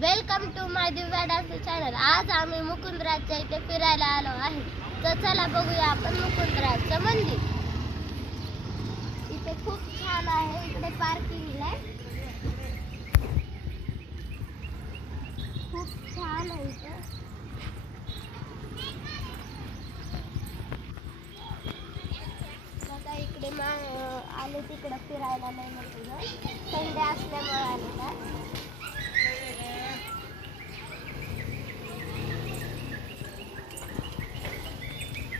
Welcome to my Divya dance channel. आज आम्ही मुकुंदराजच्या इथे फिरायला आलो आहे. तर चला बघूया आपण मुकुंदराजचं मंदिर. इथे खूप छान आहे. इकडे पार्किंग आहे. खूप छान आहे इथे. बघा इकडे आले तिकडे फिरायला नाही म्हटलं. संडे असल्यामुळे आलेला.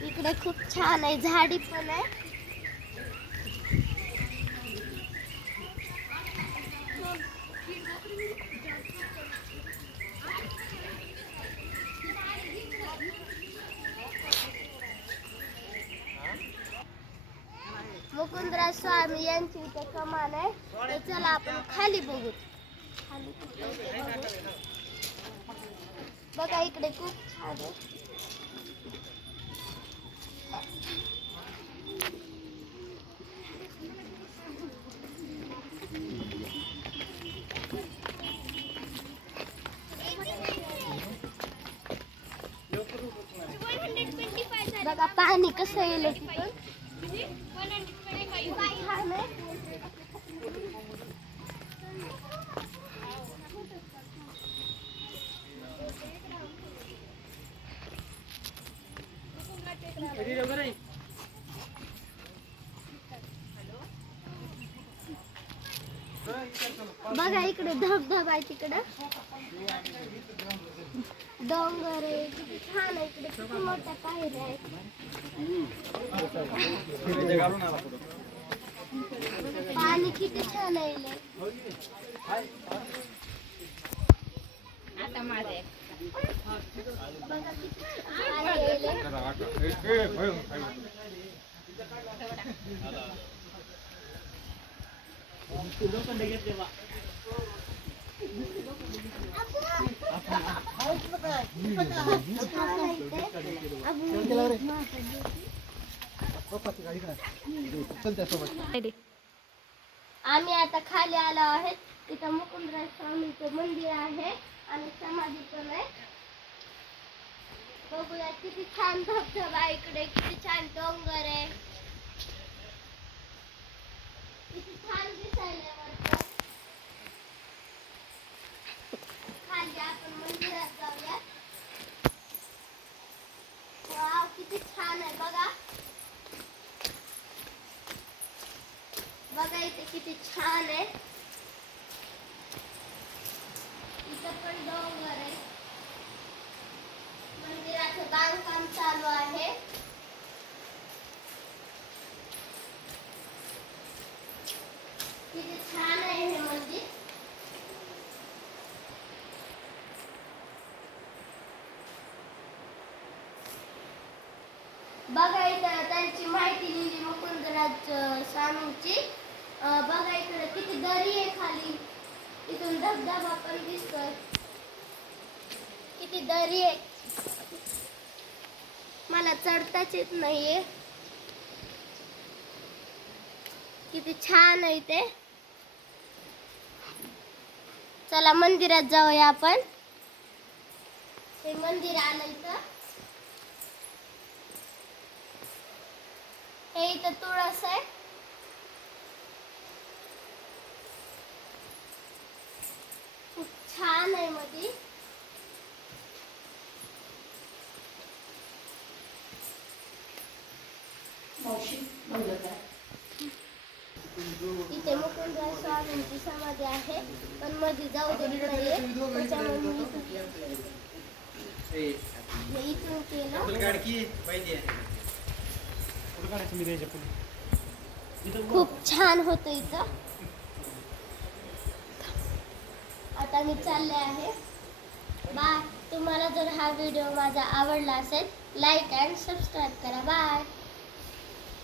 इकडे खूप छान आहे. झाडी पण आहे. मुकुंदराज स्वामी यांची इथे कमान आहे. तर चला आपण खाली बघू. बघा इकडे खूप छान आहे. बघा पाणी कसं येईल तिथून. छान आहे. बघा इकडे धबधबा आहे. तिकडं डोंगर आहे. किती छान आहे. इकडे किती मोठ्या पायऱ्या आहेत. पाणी किती छान आहे. आता माझे बघा किती छान आहे. आम्ही आता खाली आलो आहोत. तिथं मुकुंदराज स्वामींचं मंदिर आहे आणि समाधी पण आहे. बघूया किती छान धबधबा इकडे. किती छान डोंगर आहे. किती छान दिसायला वाटतं. खाली आपण मंदिरात जाऊया. वाव किती छान आहे. बघा बघा इथे किती छान आहे. इथं पण डोंगर आहे. मंदिराचं बांधकाम चालू आहे. किती छान आहे हे मंदिर. बघा इथं त्यांची माहिती लिहिली मुकुंदराज स्वामींची. बघा इकडे किती दरी आहे खाली. इथून धबधबा पण दिसतोय. किती दरी आहे. मला चढताच येत नाहीये. किती छान आहे ते. चला मंदिरात जाऊया आपण. हे मंदिर आलं इथं. हे इथं तुळस आहे. खूप छान आहे मध्ये. इथे मुकुंदराज स्वामींची समाधी आहे. पण मध्ये जाऊ देत नाहीये. त्याच्यामुळे मी इथून केलं. खूप छान होतं इथं. आता मी चालले आहे. बाय. तुम्हाला जर हा व्हिडिओ माझा आवडला असेल लाईक अँड सबस्क्राईब करा. बाय.